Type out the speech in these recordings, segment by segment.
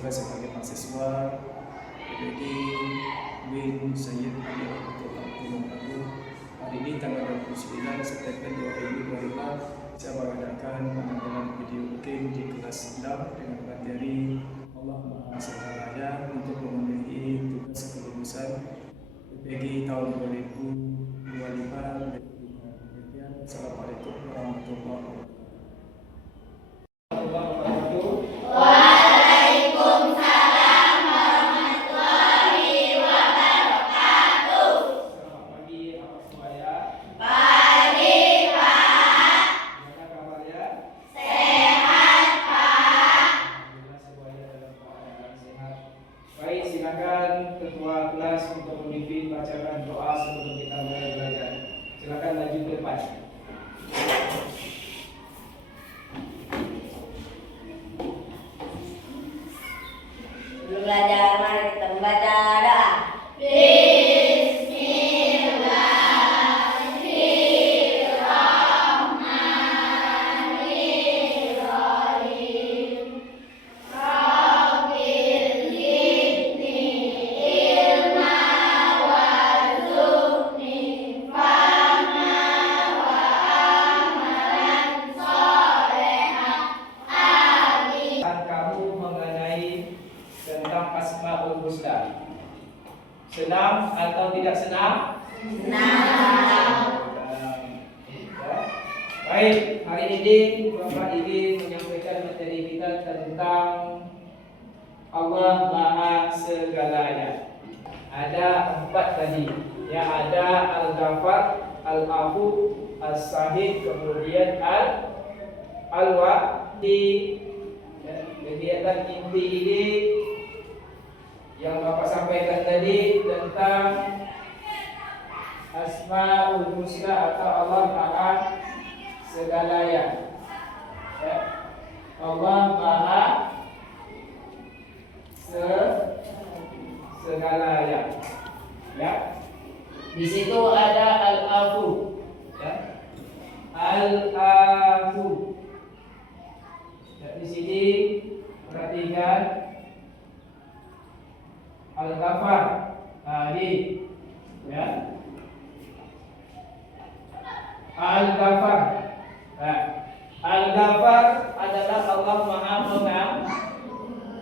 juga sebagai mahasiswa PPG Win Sayyid Ali Abdullah Agung. Hari ini tanggal 29 September 2025 saya mengadakan penampilan video booking di kelas 6 dengan materi Allah Maha Segalanya untuk memenuhi tugas kelulusan PPG tahun 2025. Assalamualaikum warahmatullahi wabarakatuh. Silakan ketua kelas untuk memimpin bacakan doa sebelum kita mulai belajar. Silakan maju ke depan. Sebelum belajar, mari kita membaca doa. Senang atau tidak senang? Senang. Baik, hari ini Bapak ingin menyampaikan materi kita tentang Allah Maha Segalanya. Ada 4 tadi. Ya, ada Al-Ghafar, Al-Afu, As-Sahih, kemudian Al-Wahdi. Kegiatan inti ini yang Bapak sampaikan tadi tentang Asmaul Husna atau Allah Maha Segalanya. Ya. Allah Maha Segalanya. Ya. Di situ ada Al-Afu. Ya. Al-Afu. Ya, di sini perhatikan Al-Ghafar. Ini ya. Al-Ghafar. Al-Ghafar adalah Allah Maha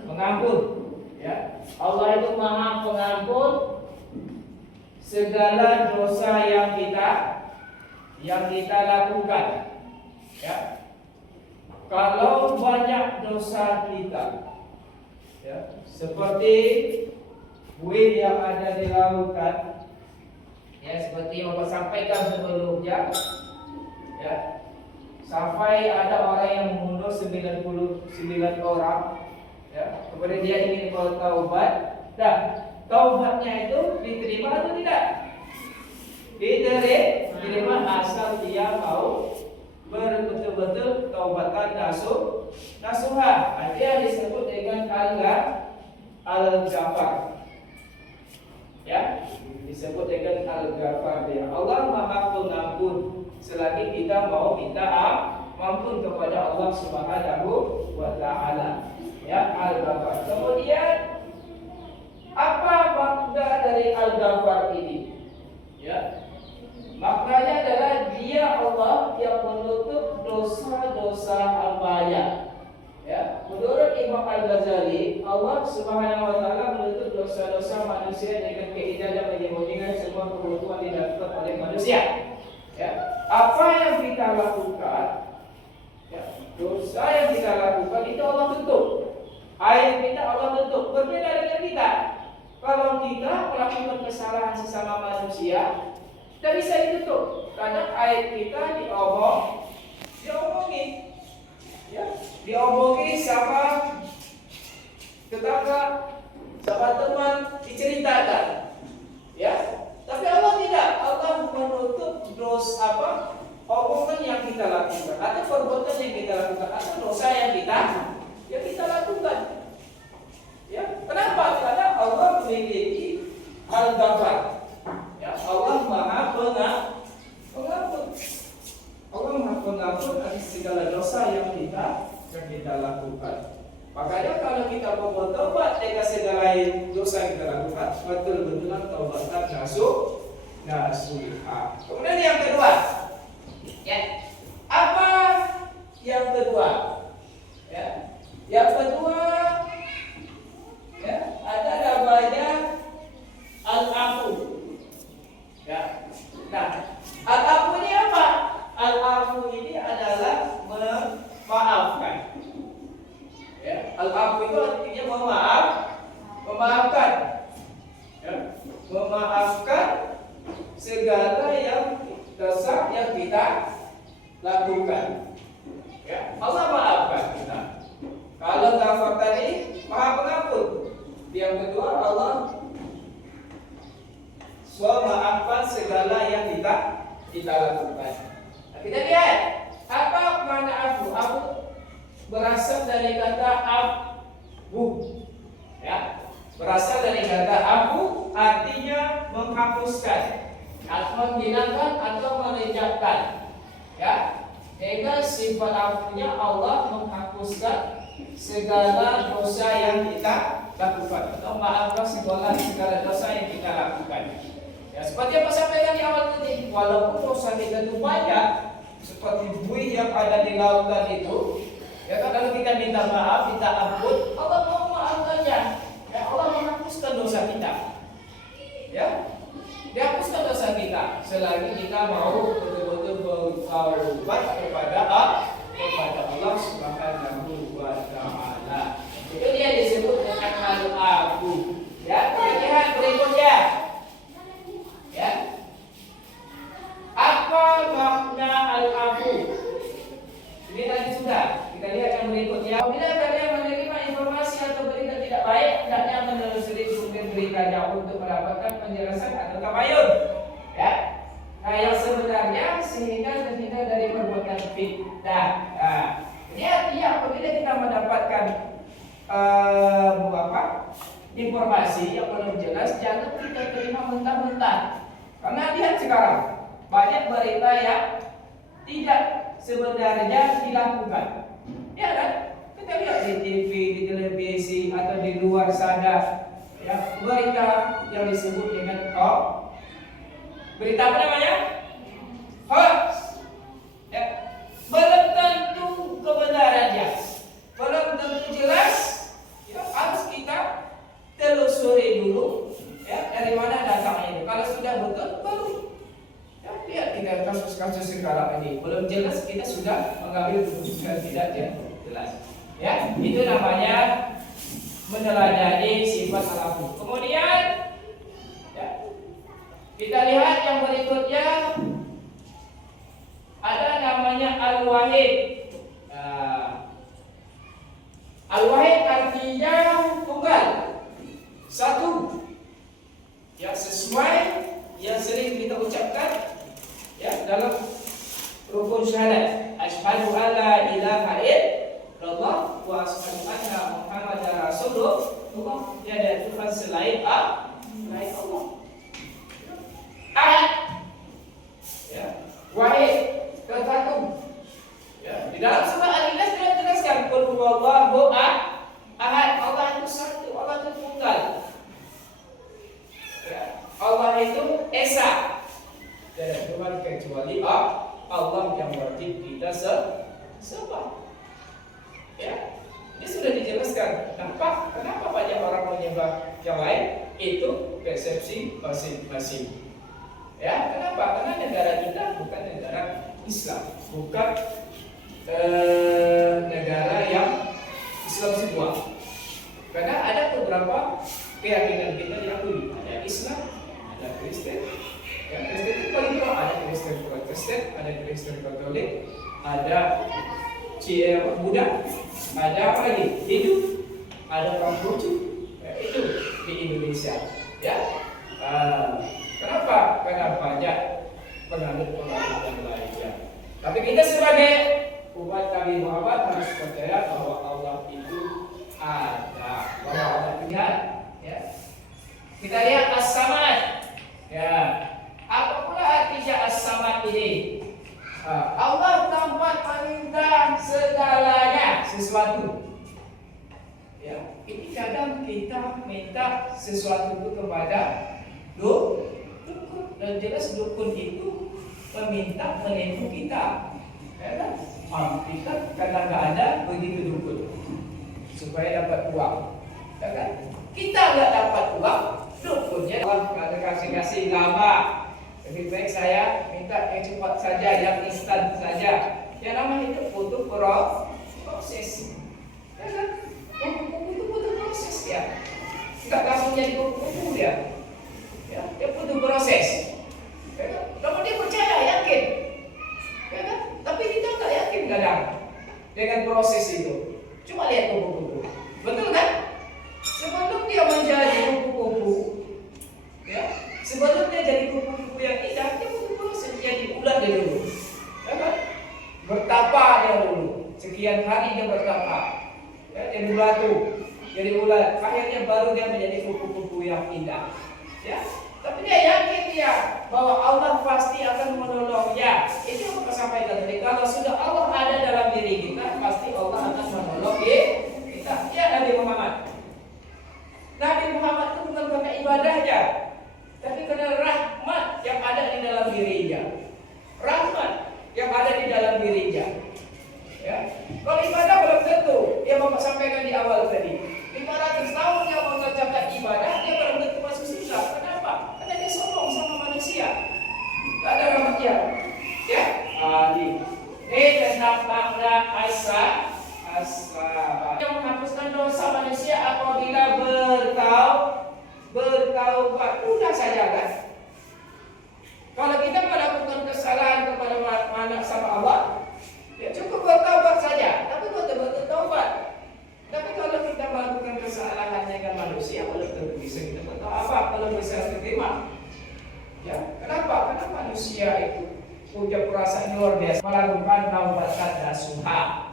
Pengampun. Ya. Allah itu Maha Pengampun segala dosa yang kita lakukan. Ya. Kalau banyak dosa kita, ya, seperti buih yang ada di lautan, ya, seperti yang Bapak sampaikan sebelumnya, ya, sampai ada orang yang membunuh 99 orang, ya, kemudian dia ingin bertaubat, dan taubatnya itu diterima atau tidak? Diterima asal dia mau betul-betul taubatan nasuha. Artinya disebut dengan Al-Ghafar. Ya, disebut dengan Al-Ghafar. Ya. Allah Maha Pengampun selagi kita mau minta ampun kepada Allah Subhanahu wa taala. Ya, Al-Ghafar. Kemudian apa makna dari Al-Ghafar ini? Ya. Maknanya adalah Dia Allah yang menutup dosa-dosa hambanya. Ya, menurut Imam Al-Ghazali, Allah Subhanahu wa taala menutup dosa-dosa manusia dengan keindahan dan menyembunyikan semua kebutuhan dilakukan oleh manusia. Ya, apa yang kita lakukan, ya, dosa yang kita lakukan itu Allah tutup. Aib kita Allah tutup. Berbeda dengan kita. Kalau kita melakukan kesalahan sesama manusia, tidak bisa ditutup. Kadang aib kita diomongin. Ya, diomongin sama tetangga, sama teman, diceritakan. Ya, tapi Allah tidak. Allah menutup dosa omongan yang kita lakukan, atau perbuatan yang kita lakukan, atau dosa yang kita lakukan. Ya, kenapa? Karena Allah memiliki Al-Ghafar. Ya, Allah Maha Pengampun. Allah Maha Pengampun atas segala dosa yang kita lakukan. Makanya kalau kita mau bertobat taubatan nasuha. Kemudian yang kedua, ya, apa yang kedua? Ya, yang kedua, ya, ada namanya al-afu. Ya, nah, al-afu ini apa? Al-afu ini adalah memaafkan. Ya, al-afu itu artinya memaafkan. Ya, memaafkan segala yang dosa yang kita lakukan. Ya, Allah maafkan kita. Kalau ghafar tadi Maha Pengampun. Yang kedua, Allah memaafkan segala yang kita lakukan. Nah, kita lihat apa makna afu. Afu berasal dari kata afu. Ya, berasal dari kata afu, artinya menghapuskan atau menghilangkan atau merejekkan. Ya, sehingga sifat afunya Allah menghapuskan segala dosa yang kita lakukan atau maafkan segala dosa yang kita lakukan. Ya, seperti apa sampaikan di awal tadi, walaupun dosa kita itu banyak, seperti buih yang ada di lautan itu, ya kan, kalau kita minta maaf, minta ampun, Allah mau maafkannya. Ya, Allah menghapuskan dosa kita. Ya, dihapuskan dosa kita selagi kita mau betul-betul bertaubat kepada Allah Subhanahu wa taala. Itu dia disebut dengan al-afu. Ya, lihat berikutnya. Ya. Apa makna al-afu? Ini tadi sudah. Kita lihat yang berikutnya. Apabila kalian menerima informasi atau berita tidak baik, hendaknya menelusuri sumber beritanya untuk mendapatkan penjelasan atau tabayun. Ya. Nah, yang sebenarnya sehingga terhindar dari perbuatan fitnah. Nah, ini artinya apabila kita mendapatkan informasi yang belum jelas, jangan kita terima mentah-mentah. Karena lihat sekarang banyak berita yang tidak sebenarnya dilakukan. Ya kan? Kita lihat di TV, di televisi atau di luar sana, ya, berita yang disebut dengan hoax. Berita apa namanya? Hoax. Ya. Belum tentu kebenarannya, belum tentu jelas. Ya, harus kita telusuri dulu, ya, dari mana datangnya itu. Kalau sudah betul, baru. Ya, lihat kita kasus-kasus sekarang ini belum jelas, kita sudah mengambil keputusan tidak jelas. Ya, itu namanya meneladani sifat al-afu. Kemudian, ya, kita lihat yang berikutnya, ada namanya al-wahid. Nah, al-wahid artinya tunggal, satu, yang sesuai yang sering kita ucapkan, ya, dalam rukun syahadat, asyhadu alla ilaha illallah wa asyhadu anna muhammadar rasulullah. Tiada Tuhan selain Allah. Ahad, ya, wahid, tergantung. Ya, di dalam surah Al-Ikhlas dia jelaskan qul huwallahu ahad. Allah itu satu, Allah itu tunggal. Ya, Allah itu esa. Tidak Tuhan kecuali Allah yang wajib kita sembah. Ya, ini sudah dijelaskan. Kenapa banyak orang menyembah yang lain? Itu persepsi masing-masing. Ya, kenapa? Karena negara kita bukan negara Islam, bukan negara yang Islam semua. Karena ada beberapa keyakinan kita diakui. Ada Islam, ada Kristen. Ya, Kristen itu paling banyak. Ada Kristen Protestan, ada Kristen Katolik, ada Buddha, ada apa lagi? Hindu, ada Konghucu. Ya, itu di Indonesia. Ya. Kenapa? Karena banyak penganut yang lainnya. Tapi kita sebagai umat Nabi Muhammad harus percaya bahwa Allah itu ada, bahwa ada Tuhan. Ya. Kita lihat As-Samad. Ya. Apa pula artinya As-Samad ini? Allah tempat meminta segalanya sesuatu. Ya. Ini kadang kita minta sesuatu itu kepada jelas dukun itu meminta menipu kita, ya kan? Kita karena nggak ada begitu dukun supaya dapat uang, ya kan? Kita nggak dapat uang, dukunnya ada kasih lama. Lebih baik saya minta yang cepat saja, yang instan saja. Yang namanya itu butuh proses, ya kan? Yang kupu itu butuh proses ya. Nggak langsung jadi kupu dia. Ya, dia butuh proses. Ya kan? Kalau dia percaya, yakin, ya kan? Tapi kita nggak yakin kadang dengan proses itu. Cuma lihat kupu-kupu, betul kan? Sebelum dia menjadi kupu-kupu, ya, sebelum dia jadi kupu-kupu yang indah, dia butuh proses jadi ulat dia dulu, ya kan? Bertapa dia dulu, sekian hari dia bertapa, ya, jadi batu, jadi ulat, akhirnya baru dia menjadi kupu-kupu yang indah, ya. Tapi dia yakin dia bahwa Allah pasti akan menolongnya. Itu yang kita sampaikan tadi. Kalau sudah Allah ada dalam diri kita, pasti Allah akan menolong kita. Ya, Nabi Muhammad. Nabi Muhammad itu bukan karena ibadahnya, tapi karena rahmat yang ada di dalam dirinya. Rahmat yang ada di dalam dirinya. Ya. Kalau ibadah belum tentu. Yang Bapak sampaikan di awal tadi. 500 tahun yang mengerjakan ibadah, dia belum tentu masuk surga. Kenapa? Karena dia sombong sama manusia. Tak ada rahmatnya. Ya. Ini tentang makna asa. Yang menghapuskan dosa manusia apabila bertaubat. Mudah saja kan? Kalau kita melakukan kesalahan kepada mana sama Allah, ya cukup bertaubat saja, tapi betul-betul taubat. Tapi kalau kita melakukan kesalahan dengan manusia, belum tentu bisa kita bertaubat apa kalau bisa diterima. Ya, kenapa? Karena manusia itu punya perasaan luar biasa melakukan taubatan nasuha.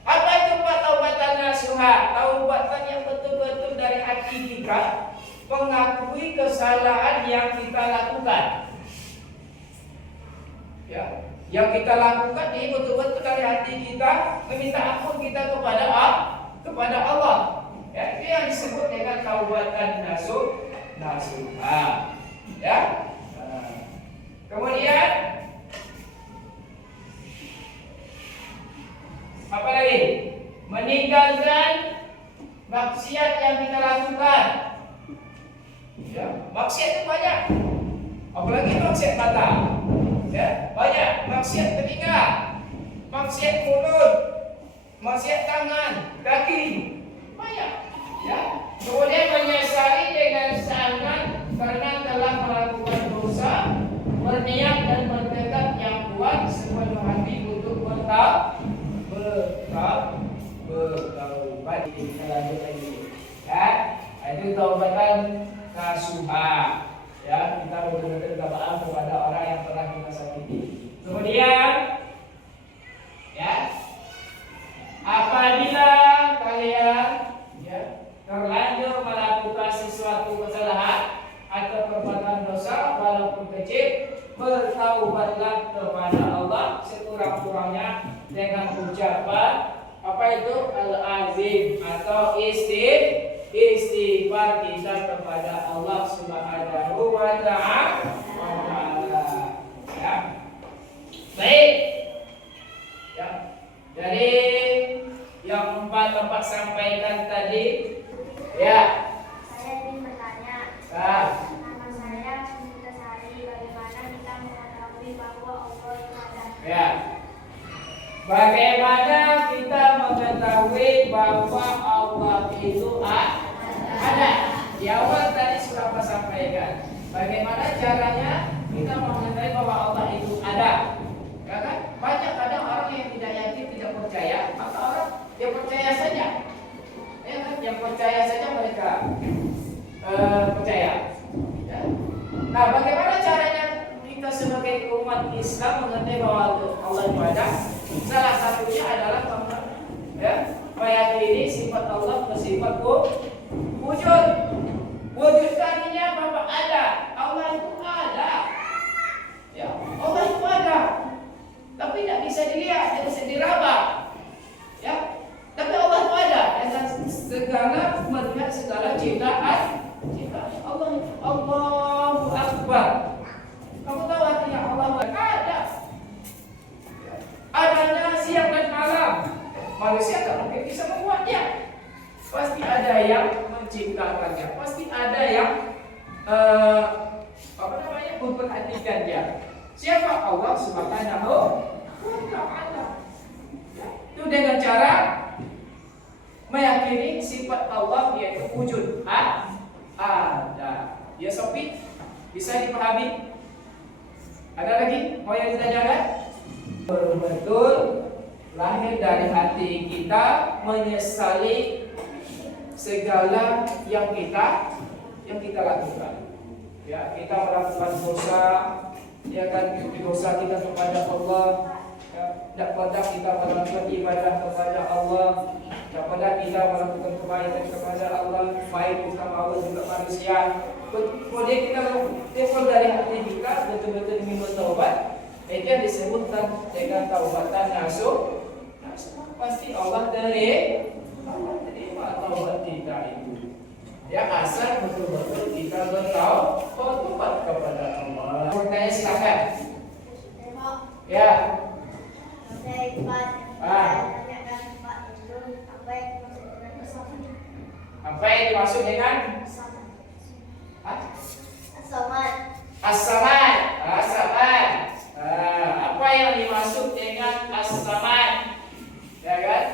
Apa itu Pak taubatan nasuha? Taubatan yang betul-betul dari hati kita, mengakui kesalahan yang kita lakukan. Ya, yang kita lakukan ini betul-betul dari hati kita, meminta ampun kita kepada Allah. Ya, itu yang disebut dengan taubatan nasuha. Ya. Kemudian apa lagi? Meninggalkan maksiat yang kita lakukan. Ya, maksiat itu banyak. Apalagi maksiat mata. Ya, banyak. Maksiat telinga, maksiat mulut, maksiat tangan, kaki. Banyak. Ya. Kemudian menyesali dengan sangat karena telah melakukan dosa, berniat dan bertekad yang kuat sepenuh hati untuk bertaubat. Kita lanjut lagi. Ya, itu taubatan nasuha. Ya, kita betul-betul minta maaf kepada orang yang pernah kita sakiti. Kemudian, ya, apabila kalian ya terlanjur melakukan sesuatu kesalahan atau perbuatan dosa walaupun kecil, bertaubatlah kepada Allah sekurang-kurangnya dengan ucapan apa itu al-azim atau istighfar kita kepada Allah Subhanahu wa ta'ala. Ya. Baik. Ya. Dari yang 4 Bapak sampaikan tadi, ya. Saya ingin bertanya. Nama saya Putusari. Bagaimana kita mengetahui bahwa Allah itu ada? Ya. Bagaimana kita mengetahui bahwa Allah itu ada? Di awal tadi sudah Bapak sampaikan. Bagaimana caranya kita mengetahui bahwa Allah itu ada? Ya kan? Banyak kadang orang yang tidak yakin, tidak percaya, maka orang yang percaya saja. Ya kan? Yang percaya saja mereka percaya. Ya. Nah, bagaimana caranya kita sebagai umat Islam mengetahui bahwa Allah itu ada? Salah satunya adalah meyakini sifat Allah bersifat wujud. Wujud tadinya Bapak ada, Allah itu ada. Ya, Allah itu ada. Tapi tidak bisa dilihat, tidak bisa diraba. Ya, tapi Allah itu ada dengan segala melihat segala ciptaan. Allah Allahu Akbar. bisa membuatnya. Pasti ada yang menciptakannya, pasti ada yang memperhatikan dia. Siapa? Allah Subhanahu wa Ta'ala. Itu dengan cara meyakini sifat Allah yaitu wujud. Ada. Ya Sofi, bisa dipahami? Ada lagi mau yang ditanyakan? Betul-betul lahir dari hati kita menyesali segala yang kita lakukan. Ya, kita melakukan dosa, ya kan, dosa kita kepada Allah. Ya, tidak pada kita melakukan ibadah kepada Allah, tidak pada kita melakukan kebaikan kepada Allah, baik sama Allah juga manusia. Kemudian kita timbul dari hati kita betul-betul ingin bertaubat. Itu yang disebutkan dengan taubatan nasuh. Pasti Allah terima taubat kita itu. Ya, asal betul-betul kita bertaubat kepada Allah. Pertanyaan silakan. Ya. Apa yang dimaksud dengan As-Samad? Apa yang dimaksud dengan As-Samad? Ya kan?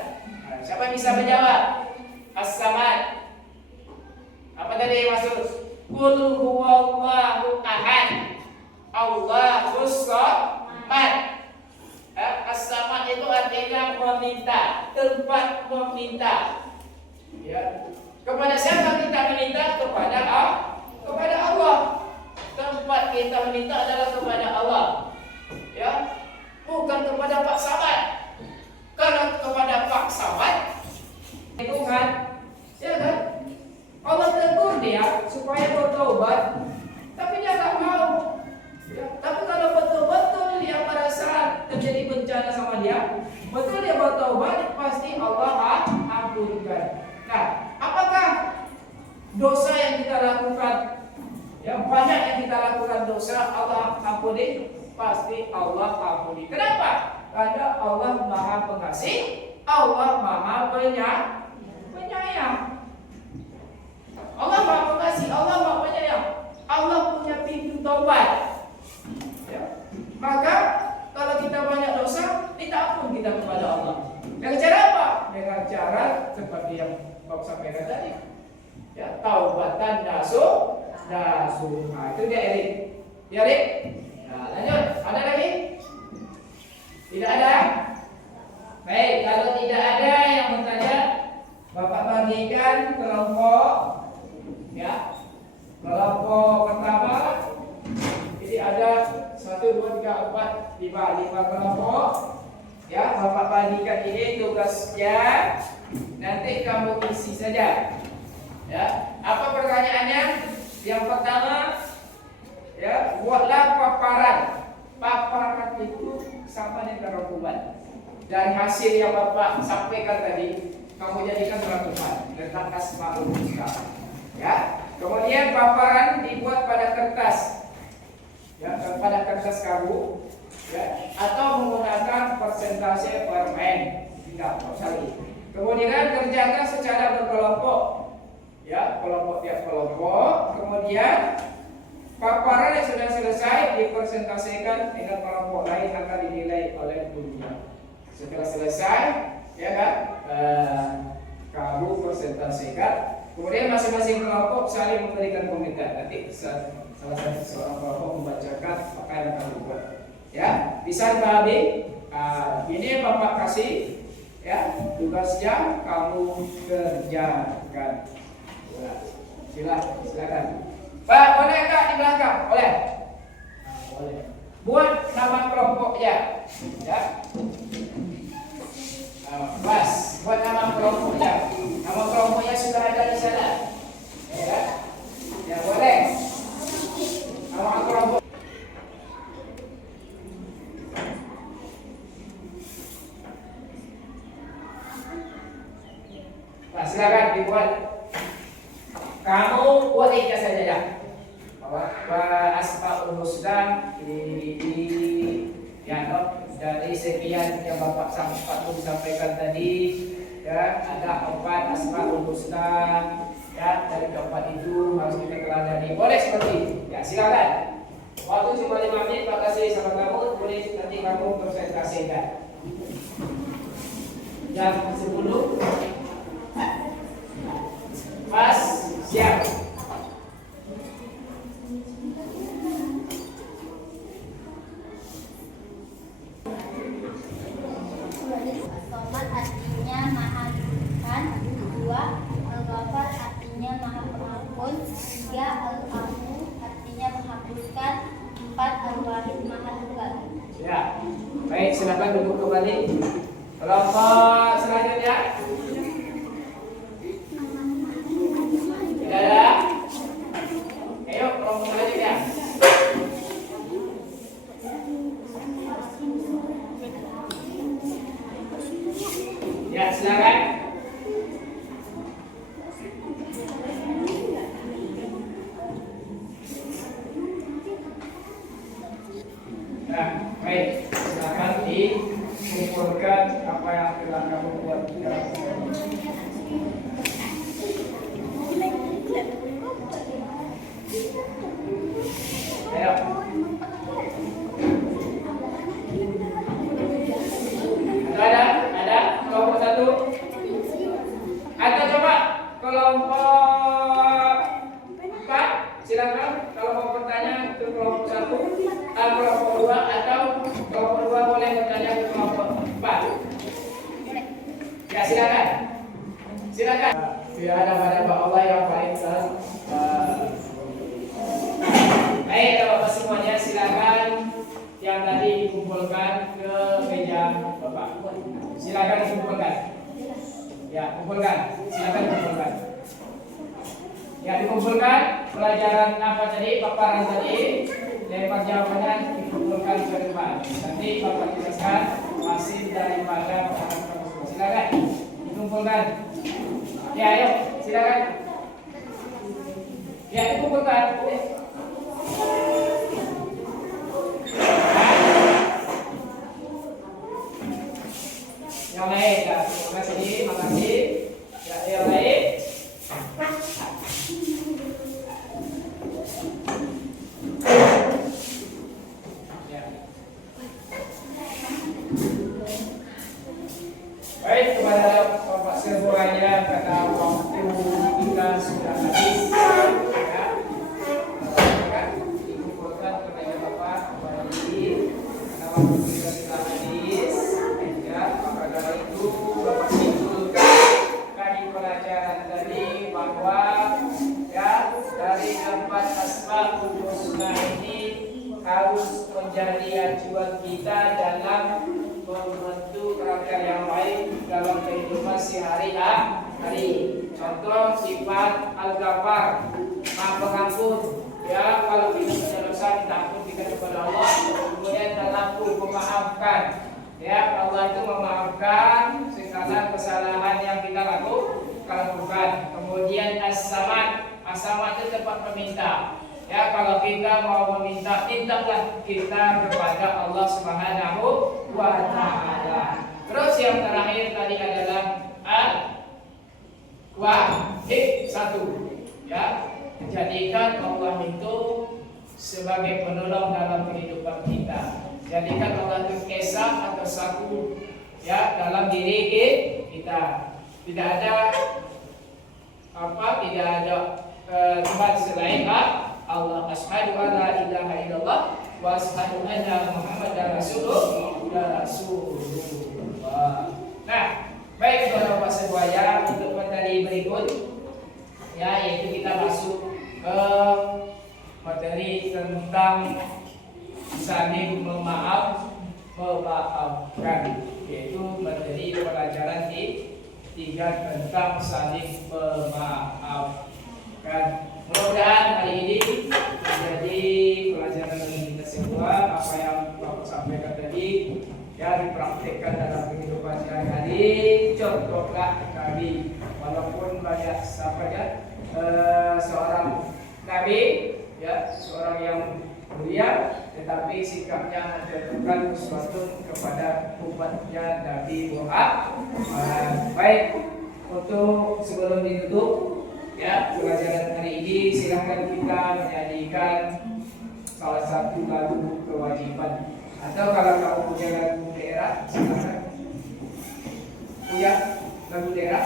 Siapa bisa menjawab? As-Samad. Apa tadi maksud? Qul huwallahu ahad. Allahus samad. As-Samad itu artinya meminta, tempat meminta. Ya. Kepada siapa kita meminta? Kepada Allah. Tempat kita meminta adalah kepada Allah. Ya. Bukan kepada Pak Samad. Kalau kepada Pak Samad itu kan, ya kan? Allah tegur dia supaya bertobat, tapi dia tak mau. Ya. Tapi kalau betul-betul dia merasa terjadi bencana sama dia, betul dia bertobat, pasti Allah ampunkan. Nah, apakah dosa yang kita lakukan, yang banyak yang kita lakukan dosa, Allah ampuni? Pasti Allah ampuni. Kenapa? Karena Allah Maha Pengasih, Allah Maha Penyayang. Allah Maha Pengasih, Allah Maha Penyayang. Allah punya pintu taubat. Ya. Maka kalau kita banyak dosa, minta ampun kita kepada Allah. Dengan cara apa? Dengan cara seperti yang Bapak sampaikan tadi. Ya, taubatan nasuh. Nah, itu dia Erik. Ya, Erik. Nah, lanjut. Ada lagi? Tidak ada? Baik, kalau tidak ada yang bertanya, Bapak bagikan kelompok. Ya, kelompok pertama. Jadi ada 1, 2, 3, 4, 5 kelompok. Ya, Bapak bagikan ini tugasnya. Nanti kamu isi saja. Ya, apa pertanyaannya? Yang pertama, ya, buatlah paparan. Paparan itu sama dengan rangkuman. Dari hasil yang Bapak sampaikan tadi, kamu jadikan rangkuman tentang Asmaul Husna. Ya, kemudian paparan dibuat pada kertas. Ya, pada kertas kamu. Ya, atau menggunakan persentase permen. Tidak, sorry. Kemudian kerjakan secara berkelompok. Ya, kelompok tiap kelompok. Kemudian paparan yang sudah selesai dipresentasikan dengan kelompok lain akan dinilai oleh gurunya. Setelah selesai, ya kan, kamu presentasikan. Kemudian masing-masing kelompok saling memberikan komentar. Nanti salah satu seorang kelompok membacakan apa yang akan dibuat. Ya, bisa dipahami? Ini yang Bapak kasih. Ya, tugasnya kamu kerjakan. Silakan. Pak, boleh Kak di belakang? Boleh. Boleh. Buat nama kelompoknya. Ya. Mas, buat nama kelompoknya. Nama kelompoknya sudah ada di sana. Ya. Ya, boleh. Nama kelompok. Nah, silakan dibuat. Kamu buat ikhlas saja ya. Asmaul Husna ya, dari sekian yang Bapak sampaikan tadi, ya ada 4 asmaul husna. Ya, dari keempat itu harus kita teladani. Boleh seperti itu. Ya, silakan. Waktu cuma 5 menit, Pak kasih sama kamu. Boleh nanti kamu presentasikan. Jam 10. Pas, siap. As-Somad artinya maha Tuhan. 2. Al-Ghafar artinya maha pengampun. 3. Al-Amu artinya menghapuskan. 4. Al-Wahid maha tunggal. Ya. Baik, silakan duduk kembali. Kelompok selanjutnya. Tidak ada. Ayo kelompok selanjutnya. Ya, silakan. Nah, baik, silakan dikumpulkan apa yang telah kamu buat di dalam buku. Ayo. Ada kelompok 1. Atau coba kelompok 4, silakan. Kalau mau bertanya ke kelompok 1, kelompok 2, atau kelompok 2 boleh bertanya ke kelompok 4. Ya, silakan. Silakan. Ya, ada Allah yang paling besar. Baik, Bapak semuanya, silakan yang tadi dikumpulkan ke meja Bapak. Silakan dikumpulkan. Ya, kumpulkan. Silakan dikumpulkan. Ya, dikumpulkan pelajaran apa tadi, paparan tadi, lempar jawabannya dikumpulkan ke depan. Nanti Bapak jelaskan hasil daripada paparan tersebut. Silakan dikumpulkan. Ya, ayo, silakan. Ya, dikumpulkan. Yang lain, ya, terima kasih. Ya, yang lain. Ya. Baik, kepada Bapak Semuanya, kata waktu kita sudah habis. Ya. Dikumpulkan kepada Bapak kepada diri, karena waktu kita sudah habis. Ya, maka dari itu Bapak simpulkan dari pelajaran tadi bahwa ya dari 4 asmaul husna ini harus menjadi acuan kita dalam membentuk karakter yang baik dalam kehidupan sehari-hari. Contoh sifat Al-Ghafar, Maha Pengampun. Ya, kalau kita punya dosa kita ampun kita kepada Allah. Kemudian Al-Afu, memaafkan. Ya, Allah itu memaafkan segala kesalahan yang kita lakukan. Kemudian As-Samad, As-Samad itu tempat meminta. Ya, kalau kita mau meminta, mintalah kita kepada Allah Subhanahu wa Ta'ala. Terus yang terakhir tadi adalah Al-Wahid, 1. Ya, jadikan Allah itu sebagai penolong dalam kehidupan kita. Jadikan Allah itu esa atau satu ya dalam diri kita. Tidak ada Tuhan selain Allah. Asyhadu an la ilaha illallah wa asyhadu anna Muhammadar Rasulullah. Nah, baik Bapak semuanya, untuk materi berikut ya, yaitu kita masuk ke materi tentang saling memaafkan, yaitu materi pelajaran di 3 tentang saling memaafkan. Mudah-mudahan hari ini menjadi pelajaran bagi kita semua. Apa yang Bapak sampaikan tadi ya dipraktikkan dalam kehidupan sehari-hari. Contohlah kami, walaupun banyak sahabat seorang nabi ya, seorang yang mulia, tetapi sikapnya menjatuhkan sesuatu kepada umatnya Nabi Muhammad. Baik, untuk sebelum ditutup ya pelajaran hari ini, silakan kita menyanyikan salah satu lagu kewajiban, atau kalau kamu punya lagu daerah silakan. Punya lagu daerah?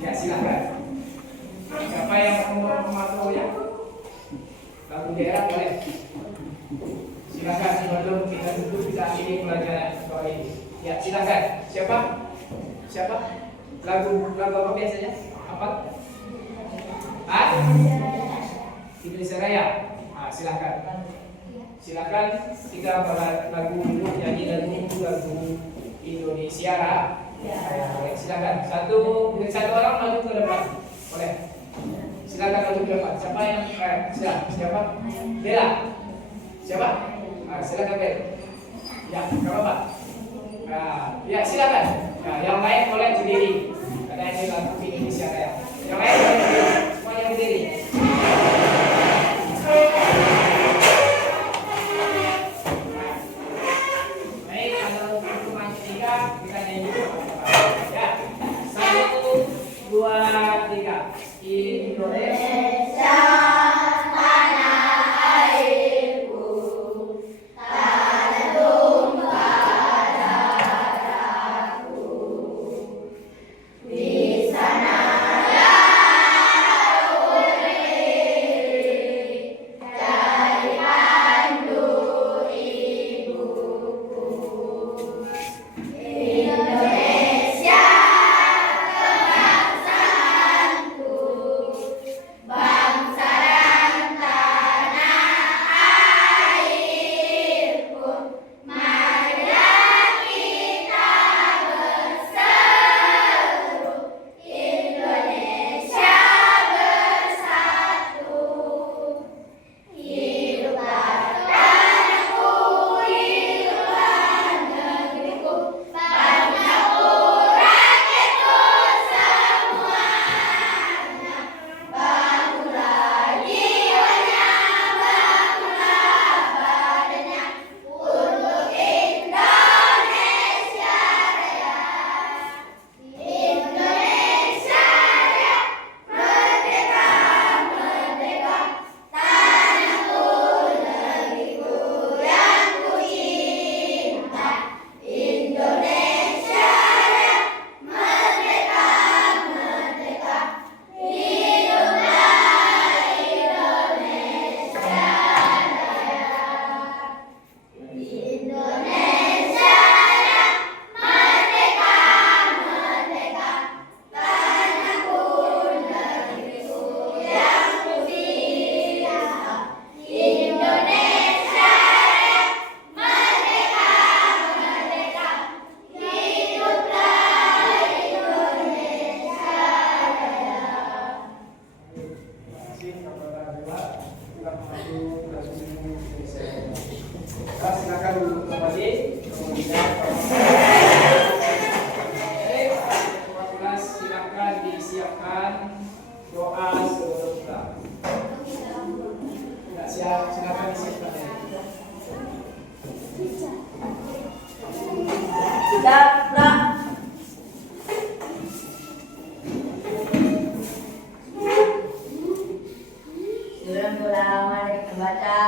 Ya silakan. Siapa yang mau ya? Lagu daerah boleh. Silakan sebelum kita tutup, kita akhiri pelajaran kali ini. Ya silakan. Siapa? Siapa? Lagu apa biasanya? Apa? Ah? Indonesia Raya. Ah, silakan. Silakan kita lagu dulu, nyanyi lagu Indonesia Raya. Silakan. Satu orang maju ke depan. Boleh. Silakan maju ke depan. Siapa yang siapa? Bella. Siapa? Silakan Bella. Ya, enggak apa-apa. Ya silakan. Nah, yang lain boleh berdiri. Karena ini lagu Indonesia Raya. Yang lain boleh berdiri. Semuanya berdiri. Baik, kalau untuk tiga kita nyanyi sama-sama. Ya. 1, 2, 3. Indonesia. Silakan duduk kembali. Kemudian silakan disiapkan doa sebelum kita. Tidak siap, silakan disiapkan. Siap, Pak. Sebelum pulang, mari kita baca.